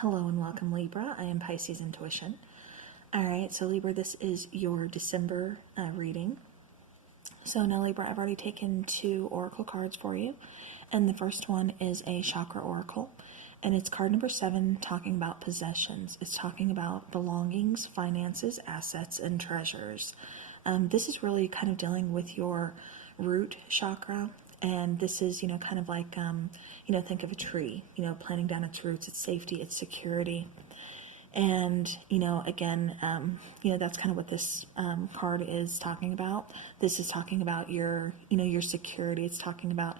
Hello and welcome, Libra. I am Pisces Intuition. Alright, so Libra, this is your December reading. So now, Libra, I've already taken 2 oracle cards for you. And the first one is a chakra oracle. And it's card number 7, talking about possessions. It's talking about belongings, finances, assets, and treasures. This is really kind of dealing with your root chakra. And this is, kind of like, think of a tree, planting down its roots, its safety, its security. And, again, that's kind of what this card is talking about. This is talking about your, your security. It's talking about,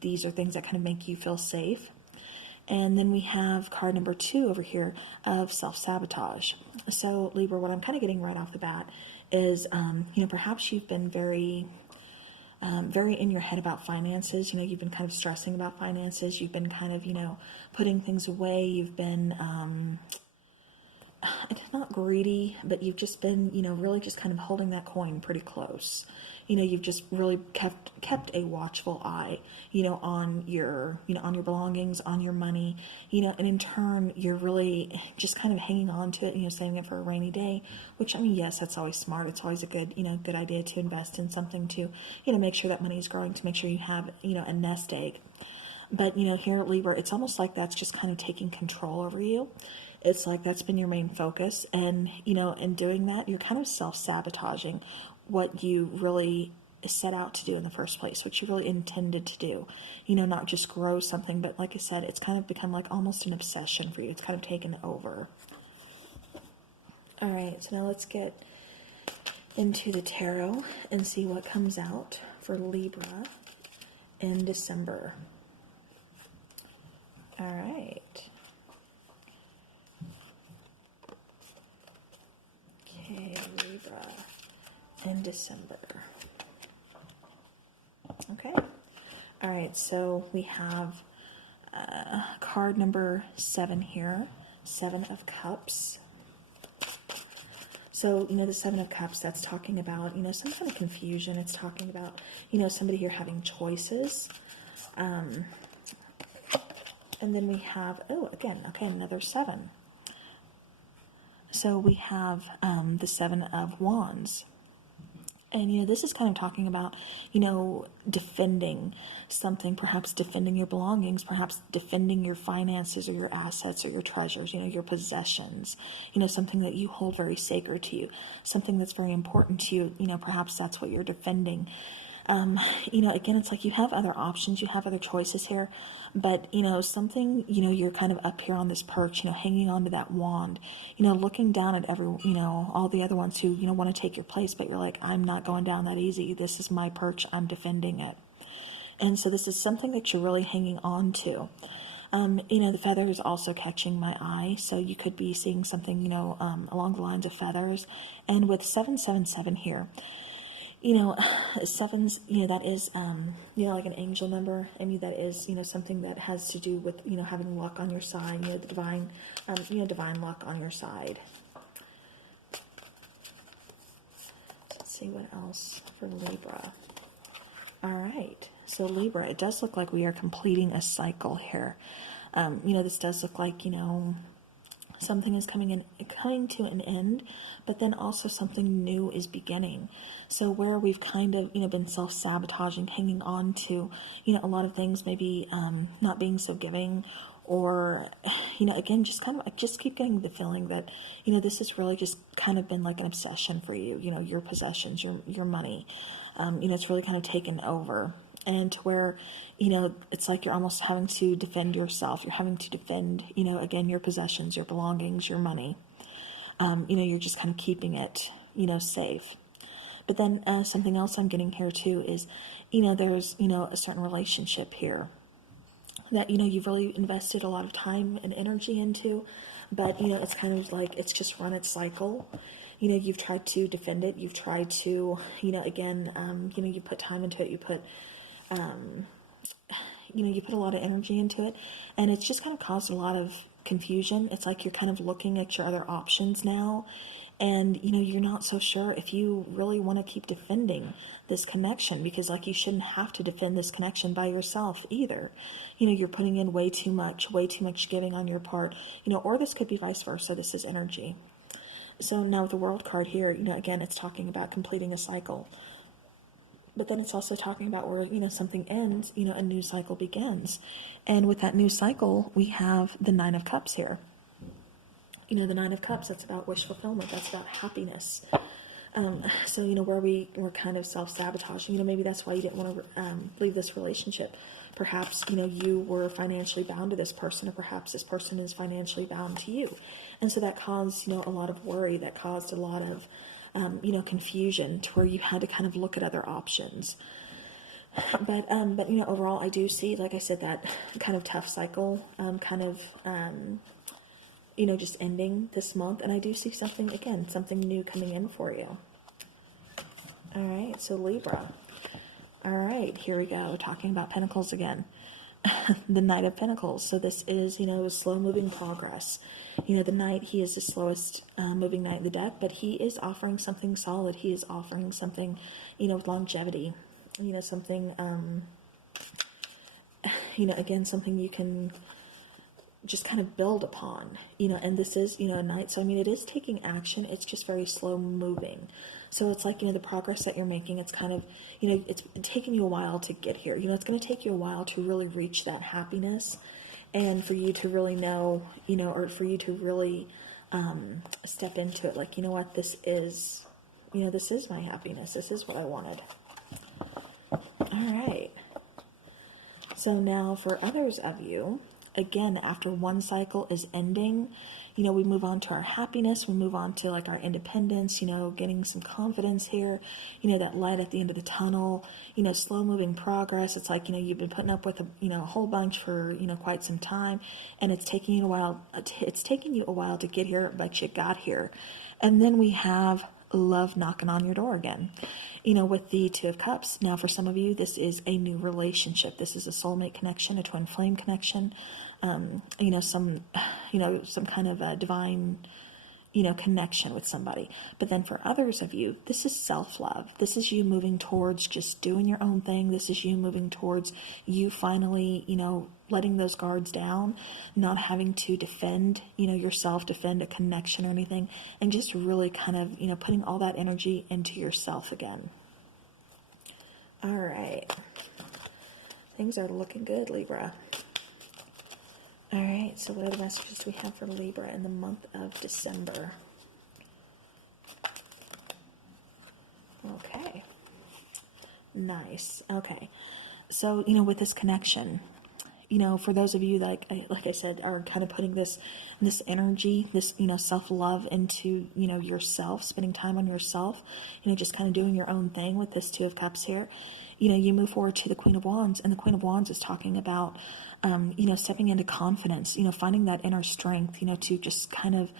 these are things that kind of make you feel safe. And then we have card number 2 over here of self-sabotage. So, Libra, what I'm kind of getting right off the bat is, perhaps you've been very in your head about finances. You've been kind of stressing about finances. You've been kind of, putting things away. You've been, not greedy, but you've just been, really just kind of holding that coin pretty close. You've just really kept a watchful eye, on your belongings, on your money, and in turn, you're really just kind of hanging on to it, saving it for a rainy day, which, yes, that's always smart. It's always a good, good idea to invest in something to, make sure that money is growing, to make sure you have, a nest egg. But, here at Libra, it's almost like that's just kind of taking control over you. It's like that's been your main focus. And, in doing that, you're kind of self-sabotaging what you really set out to do in the first place, what you really intended to do. Not just grow something, but like I said, it's kind of become like almost an obsession for you. It's kind of taken over. All right, so now let's get into the tarot and see what comes out for Libra in December. All right. Okay, Libra in December. Okay. All right, so we have card number 7 here, 7 of Cups. So, the 7 of Cups, that's talking about, some kind of confusion. It's talking about, somebody here having choices. And then we have, another 7. So we have the 7 of Wands. And, this is kind of talking about, defending something, perhaps defending your belongings, perhaps defending your finances or your assets or your treasures, your possessions, something that you hold very sacred to you, something that's very important to you, perhaps that's what you're defending. Again, it's like you have other options, you have other choices here, but, something, you're kind of up here on this perch, hanging onto that wand, looking down at all the other ones who, want to take your place, but you're like, I'm not going down that easy. This is my perch. I'm defending it. And so this is something that you're really hanging on to. The feather is also catching my eye, so you could be seeing something, along the lines of feathers. And with 777 here, sevens, that is, like an angel number. That is, something that has to do with, having luck on your side, the divine, divine luck on your side. Let's see what else for Libra. All right. So Libra, it does look like we are completing a cycle here. This does look like, something is coming to an end, but then also something new is beginning. So where we've kind of, been self-sabotaging, hanging on to, a lot of things, maybe not being so giving, or, again, just keep getting the feeling that, this has really just kind of been like an obsession for you, your possessions, your money, it's really kind of taken over. And to where, it's like you're almost having to defend yourself. You're having to defend, again, your possessions, your belongings, your money. You're just kind of keeping it, safe. But then something else I'm getting here too is, there's, a certain relationship here that, you've really invested a lot of time and energy into, but, it's kind of like it's just run its cycle. You've tried to defend it. You've tried to, again, you put time into it. You put you put a lot of energy into it, and it's just kind of caused a lot of confusion. It's like you're kind of looking at your other options now, And, you know, you're not so sure if you really want to keep defending this connection, because like you shouldn't have to defend this connection by yourself either. You know, you're putting in way too much giving on your part, you know, or this could be vice versa. This is energy. So now with the World card here, you know, again, it's talking about completing a cycle. But then it's also talking about where, you know, something ends, you know, a new cycle begins. And with that new cycle, we have the Nine of Cups here. You know, the Nine of Cups, that's about wish fulfillment. That's about happiness. So, you know, where we're kind of self-sabotaging, you know, maybe that's why you didn't want to leave this relationship. Perhaps, you know, you were financially bound to this person, or perhaps this person is financially bound to you. And so that caused, you know, a lot of worry, that caused a lot of, you know, confusion, to where you had to kind of look at other options. But, you know, overall, I do see, like I said, that kind of tough cycle, you know, just ending this month. And I do see something, again, something new coming in for you. All right, so Libra. All right, here we go, talking about Pentacles again. The Knight of Pentacles. So this is, you know, slow-moving progress. You know, the Knight, he is the slowest moving Knight in the deck, but he is offering something solid. He is offering something, you know, with longevity. You know, something, you know, again, something you can just kind of build upon, you know. And this is, you know, a Knight, so I mean, it is taking action. It's just very slow moving. So it's like, you know, the progress that you're making, it's kind of, you know, it's taking you a while to get here. You know, it's going to take you a while to really reach that happiness, and for you to really know, you know, or for you to really step into it. Like, you know what, this is, you know, this is my happiness. This is what I wanted. All right. So now for others of you, again, after one cycle is ending, you know, we move on to our happiness. We move on to like our independence, you know, getting some confidence here, you know, that light at the end of the tunnel, you know, slow moving progress. It's like, you know, you've been putting up with you know, a whole bunch for, you know, quite some time, and it's taking you a while. It's taking you a while to get here, but you got here. And then we have love knocking on your door again, you know, with the Two of Cups. Now, for some of you, this is a new relationship. This is a soulmate connection, a twin flame connection. You know, some kind of a divine, you know, connection with somebody. But then for others of you, this is self-love. This is you moving towards just doing your own thing. This is you moving towards you finally, you know, letting those guards down, not having to defend, you know, yourself, defend a connection or anything, and just really kind of, you know, putting all that energy into yourself again. All right. Things are looking good, Libra. All right, so what other messages do we have for Libra in the month of December? Okay. Nice. Okay. So, you know, with this connection, you know, for those of you that, like I said, are kind of putting this energy, this, you know, self-love into, you know, yourself, spending time on yourself, you know, just kind of doing your own thing with this Two of Cups here, you know, you move forward to the Queen of Wands, and the Queen of Wands is talking about, you know, stepping into confidence, you know, finding that inner strength, you know, to just kind of,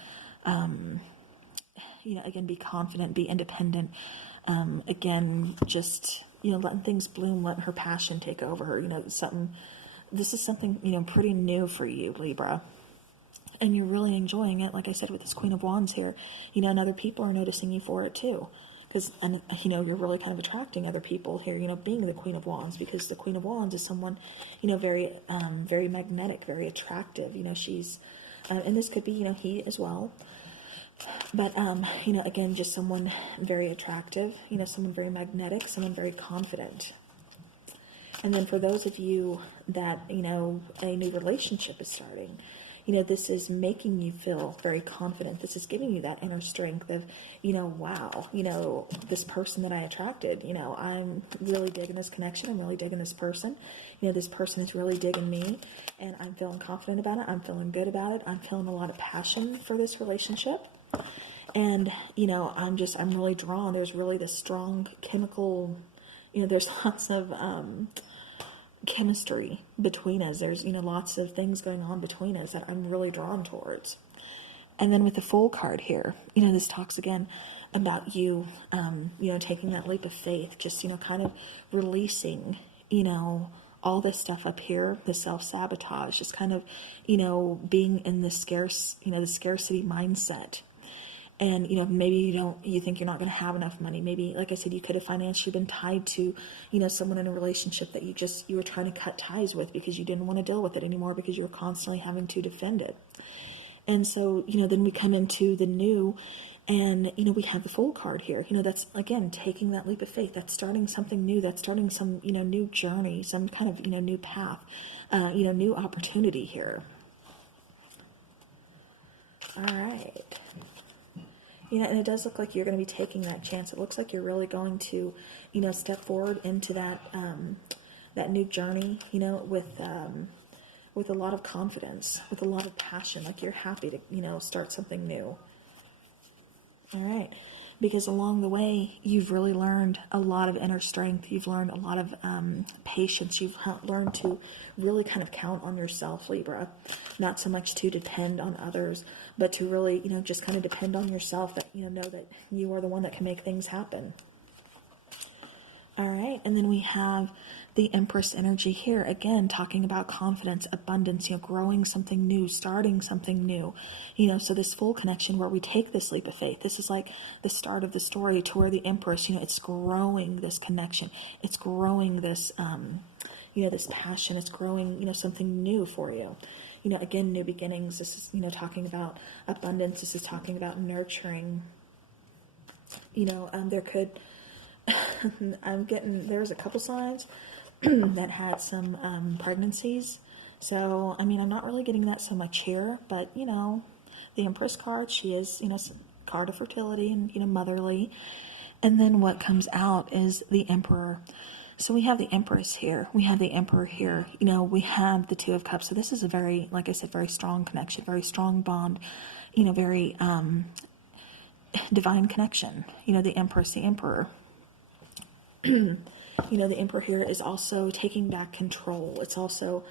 you know, again, be confident, be independent, again, just, you know, letting things bloom, letting her passion take over her, you know, this is something, you know, pretty new for you, Libra. And you're really enjoying it, like I said, with this Queen of Wands here, you know, and other people are noticing you for it too. Because, and you know, you're really kind of attracting other people here, you know, being the Queen of Wands, because the Queen of Wands is someone, you know, very, very magnetic, very attractive. You know, she's, and this could be, you know, he as well. But, you know, again, just someone very attractive, you know, someone very magnetic, someone very confident. And then for those of you that, you know, a new relationship is starting, you know, this is making you feel very confident. This is giving you that inner strength of, you know, wow, you know, this person that I attracted, you know, I'm really digging this connection. I'm really digging this person. You know, this person is really digging me, and I'm feeling confident about it. I'm feeling good about it. I'm feeling a lot of passion for this relationship. And, you know, I'm really drawn. There's really this strong chemical, you know, there's lots of, chemistry between us. There's, you know, lots of things going on between us that I'm really drawn towards. And then with the Fool card here, you know, this talks again about you, you know, taking that leap of faith, just, you know, kind of releasing, you know, all this stuff up here, the self-sabotage, just kind of, you know, being in the the scarcity mindset. And, you know, maybe you think you're not going to have enough money. Maybe, like I said, you could have financially been tied to, you know, someone in a relationship that you were trying to cut ties with because you didn't want to deal with it anymore because you were constantly having to defend it. And so, you know, then we come into the new, and, you know, we have the Fool card here. You know, that's, again, taking that leap of faith. That's starting something new. That's starting some, you know, new journey, some kind of, you know, new path, you know, new opportunity here. All right. You know, and it does look like you're going to be taking that chance. It looks like you're really going to, you know, step forward into that that new journey, you know, with a lot of confidence, with a lot of passion. Like you're happy to, you know, start something new. All right. Because along the way, you've really learned a lot of inner strength. You've learned a lot of patience. You've learned to really kind of count on yourself, Libra. Not so much to depend on others, but to really, you know, just kind of depend on yourself, that, you know that you are the one that can make things happen. All right. And then we have the Empress energy here, again, talking about confidence, abundance, you know, growing something new, starting something new, you know, so this Fool connection where we take this leap of faith, this is like the start of the story to where the Empress, you know, it's growing this connection, it's growing this, you know, this passion, it's growing, you know, something new for you. You know, again, new beginnings. This is, you know, talking about abundance. This is talking about nurturing. You know, there could, there's a couple signs that had some pregnancies. So, I mean, I'm not really getting that so much here, but, you know, the Empress card, she is, you know, card of fertility and, you know, motherly. And then what comes out is the Emperor. So we have the Empress here. We have the Emperor here. You know, we have the Two of Cups. So this is a very, like I said, very strong connection, very strong bond, you know, very divine connection. You know, the Empress, the Emperor. You know, the Emperor here is also taking back control. It's also,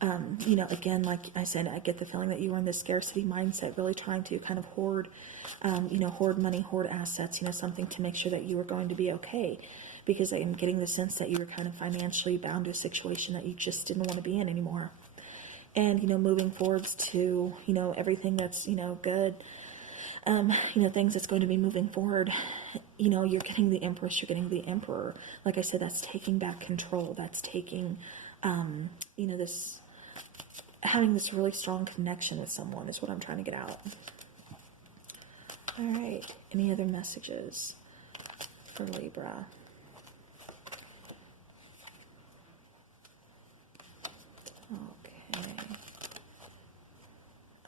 you know, again, like I said, I get the feeling that you were in this scarcity mindset, really trying to kind of hoard, you know, hoard money, hoard assets, you know, something to make sure that you were going to be okay. Because I'm getting the sense that you were kind of financially bound to a situation that you just didn't want to be in anymore. And, you know, moving forwards to, you know, everything that's, you know, good, you know, things that's going to be moving forward, you know, you're getting the Empress, you're getting the Emperor. Like I said, that's taking back control. That's taking, you know, this, having this really strong connection with someone is what I'm trying to get out. All right. Any other messages for Libra? Okay.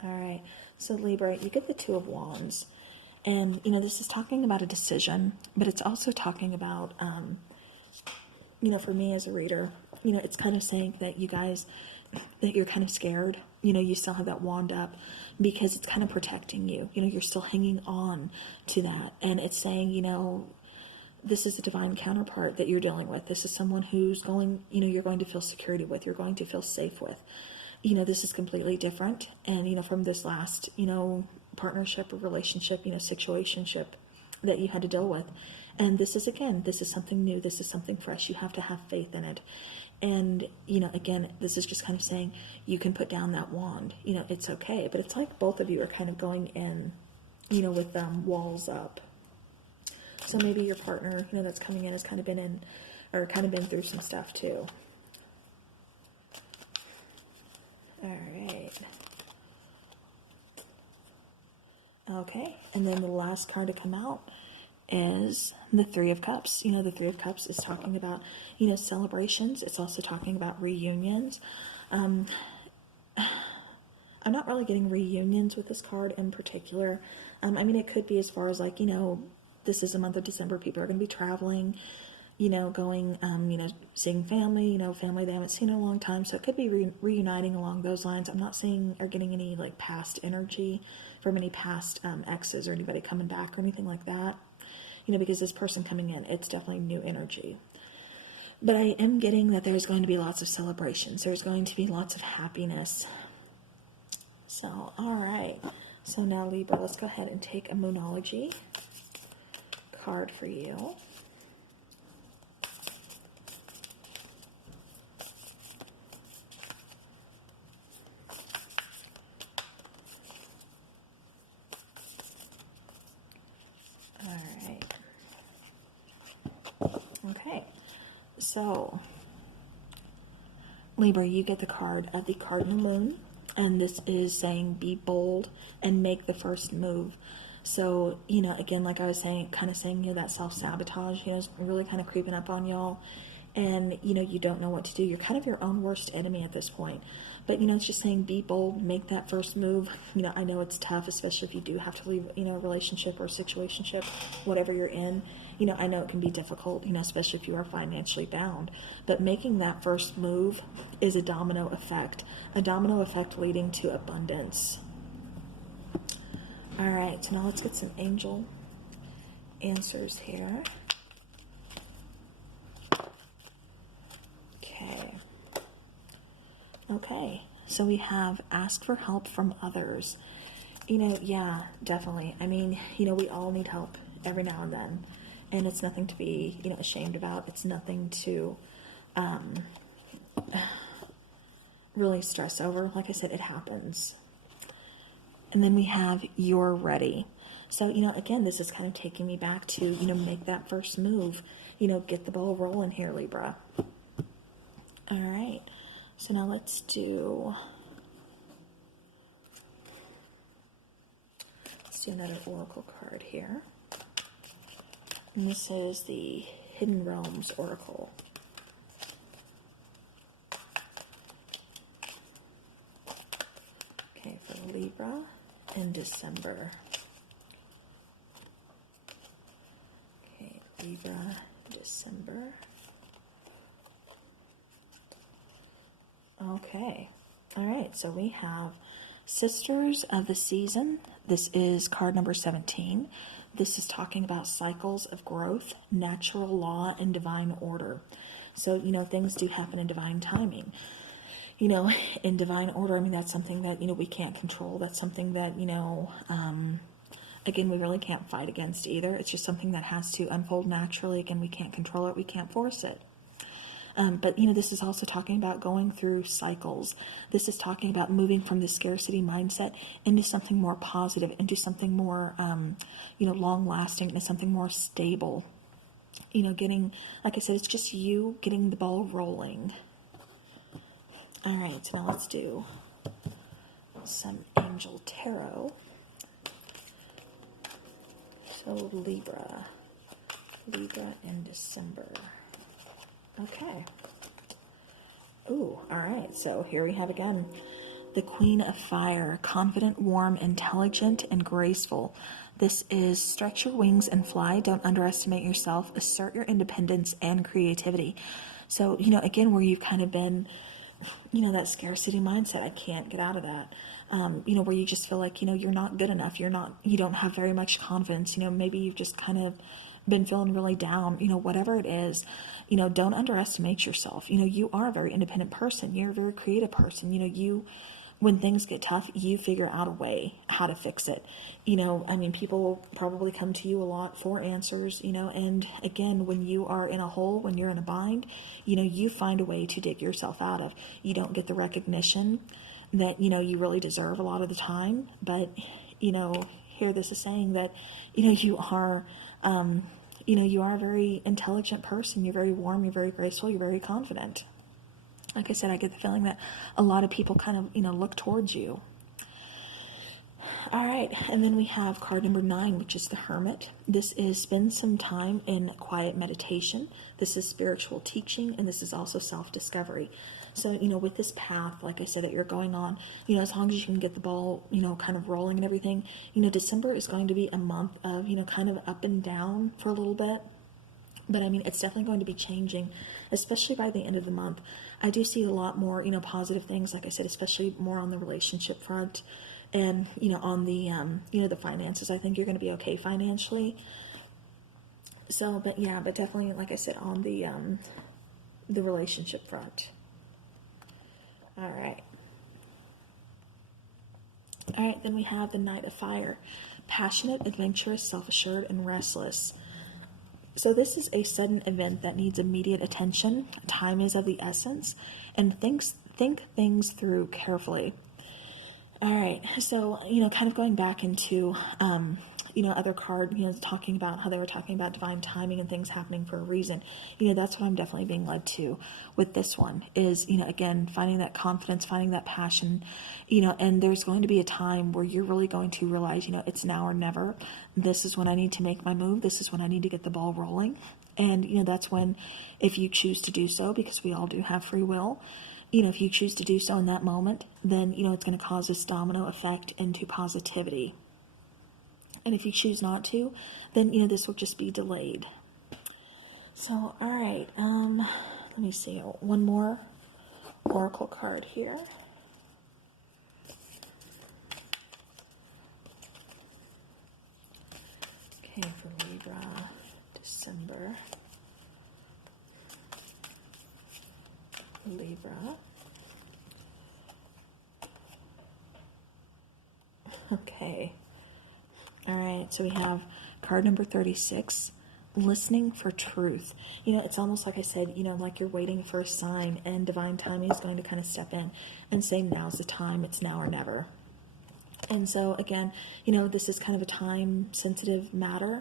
All right. So Libra, you get the Two of Wands. And, you know, this is talking about a decision, but it's also talking about, you know, for me as a reader, you know, it's kind of saying that you guys, that you're kind of scared, you know, you still have that wand up because it's kind of protecting you. You know, you're still hanging on to that. And it's saying, you know, this is a divine counterpart that you're dealing with. This is someone who's going, you know, you're going to feel security with, you're going to feel safe with. You know, this is completely different. And, you know, from this last, you know, partnership or relationship, you know, situationship that you had to deal with. And this is, again, this is something new. This is something fresh. You have to have faith in it. And, you know, again, this is just kind of saying you can put down that wand. You know, it's okay. But it's like both of you are kind of going in, you know, with walls up. So maybe your partner, you know, that's coming in has kind of been in, or kind of been through some stuff too. All right. Okay, and then the last card to come out is the Three of Cups. You know, the Three of Cups is talking about, you know, celebrations. It's also talking about reunions. I'm not really getting reunions with this card in particular. I mean, it could be as far as like, you know, this is the month of December. People are going to be traveling, you know, going, you know, seeing family, you know, family they haven't seen in a long time. So it could be reuniting along those lines. I'm not seeing or getting any like past energy from any past exes or anybody coming back or anything like that. You know, because this person coming in, it's definitely new energy. But I am getting that there's going to be lots of celebrations. There's going to be lots of happiness. So, all right. So now, Libra, let's go ahead and take a Moonology card for you. So, Libra, you get the card of the Cardinal Moon, and this is saying be bold and make the first move. So, you know, again, like I was saying, kind of saying, you know, that self-sabotage, you know, is really kind of creeping up on y'all. And, you know, you don't know what to do. You're kind of your own worst enemy at this point. But, you know, it's just saying be bold, make that first move. You know, I know it's tough, especially if you do have to leave, you know, a relationship or a situationship, whatever you're in. You know, I know it can be difficult, you know, especially if you are financially bound. But making that first move is a domino effect leading to abundance. All right, so now let's get some angel answers here. Okay, so we have ask for help from others. You know, yeah, definitely. I mean, you know, we all need help every now and then. And it's nothing to be, you know, ashamed about. It's nothing to really stress over. Like I said, it happens. And then we have you're ready. So, you know, again, this is kind of taking me back to, you know, make that first move. You know, get the ball rolling here, Libra. All right. So now let's do another oracle card here. And this is the Hidden Realms Oracle. Okay, for Libra in December. Okay, Libra, December. Okay. All right. So we have Sisters of the Season. This is card number 17. This is talking about cycles of growth, natural law, and divine order. So, you know, things do happen in divine timing. You know, in divine order, I mean, that's something that, you know, we can't control. That's something that, you know, again, we really can't fight against either. It's just something that has to unfold naturally. Again, we can't control it. We can't force it. But, you know, this is also talking about going through cycles. This is talking about moving from the scarcity mindset into something more positive, into something more, you know, long-lasting, into something more stable. You know, getting, like I said, it's just you getting the ball rolling. All right, so now let's do some angel tarot. So Libra in December. Okay. Ooh, all right. So here we have again the Queen of Fire, confident, warm, intelligent, and graceful. This is stretch your wings and fly. Don't underestimate yourself. Assert your independence and creativity. So, you know, again, where you've kind of been, you know, that scarcity mindset, I can't get out of that. You know, where you just feel like, you know, you're not good enough. You don't have very much confidence. You know, maybe you've just kind of been feeling really down, you know, whatever it is, you know, don't underestimate yourself. You know, you are a very independent person. You're a very creative person. You know, when things get tough, you figure out a way how to fix it. You know, I mean, people probably come to you a lot for answers, you know, and again, when you are in a hole, when you're in a bind, you know, you find a way to dig yourself out of. You don't get the recognition that, you know, you really deserve a lot of the time, but, you know, here this is saying that, you know, you are a very intelligent person. You're very warm, you're very graceful, you're very confident. Like I said, I get the feeling that a lot of people kind of, you know, look towards you. All right, and then we have card number 9, which is the Hermit. This is spend some time in quiet meditation. This is spiritual teaching, and this is also self-discovery. So, you know, with this path, like I said, that you're going on, you know, as long as you can get the ball, you know, kind of rolling and everything, you know, December is going to be a month of, you know, kind of up and down for a little bit. But I mean, it's definitely going to be changing, especially by the end of the month. I do see a lot more, you know, positive things, like I said, especially more on the relationship front and, you know, on the, you know, the finances. I think you're going to be okay financially. So, but yeah, but definitely, like I said, on the relationship front. All right. All right, then we have the Knight of Fire. Passionate, adventurous, self-assured, and restless. So this is a sudden event that needs immediate attention. Time is of the essence, and think things through carefully. All right, so, you know, kind of going back into, other card, talking about how they were talking about divine timing and things happening for a reason. That's what I'm definitely being led to with this one is, again, finding that confidence, finding that passion, and there's going to be a time where you're really going to realize, it's now or never. This is when I need to make my move. This is when I need to get the ball rolling. And, that's when, if you choose to do so, because we all do have free will, if you choose to do so in that moment, then, it's going to cause this domino effect into positivity. And if you choose not to, then, this will just be delayed. So, all right, let me see, one more oracle card here. Okay, for Libra, December. Libra. Okay. All right, so we have card number 36, listening for truth. It's almost like I said, like you're waiting for a sign, and divine timing is going to kind of step in and say, now's the time, it's now or never. And so again, this is kind of a time sensitive matter.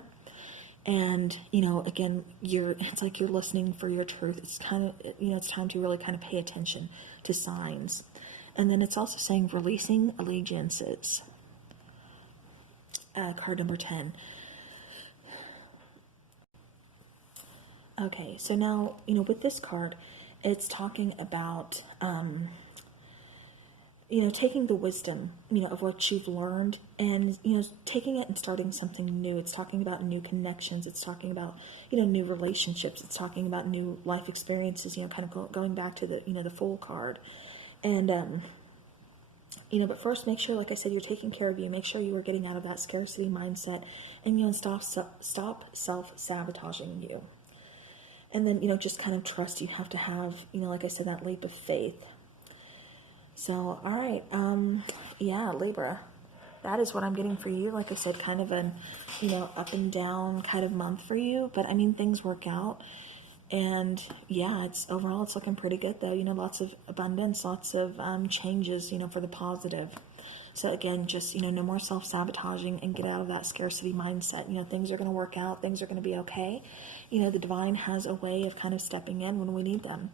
And, again, it's like you're listening for your truth. It's kind of, it's time to really kind of pay attention to signs. And then it's also saying releasing allegiances. Card number 10. Okay, so now, with this card, it's talking about, taking the wisdom, of what you've learned and, taking it and starting something new. It's talking about new connections. It's talking about, new relationships. It's talking about new life experiences, kind of going back to the, the Fool card. And, but first make sure, like I said, you're taking care of you. Make sure you are getting out of that scarcity mindset and, stop self-sabotaging you. And then, just kind of trust. You have to have, like I said, that leap of faith. So, all right, yeah, Libra, that is what I'm getting for you. Like I said, kind of an, up and down kind of month for you, but I mean, things work out, and yeah, overall, it's looking pretty good though, lots of abundance, lots of, changes, for the positive. So again, just, no more self-sabotaging and get out of that scarcity mindset. Things are going to work out, things are going to be okay. The divine has a way of kind of stepping in when we need them.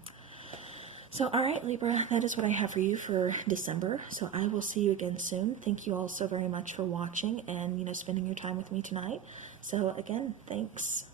So, all right, Libra, that is what I have for you for December. So I will see you again soon. Thank you all so very much for watching and, spending your time with me tonight. So again, thanks.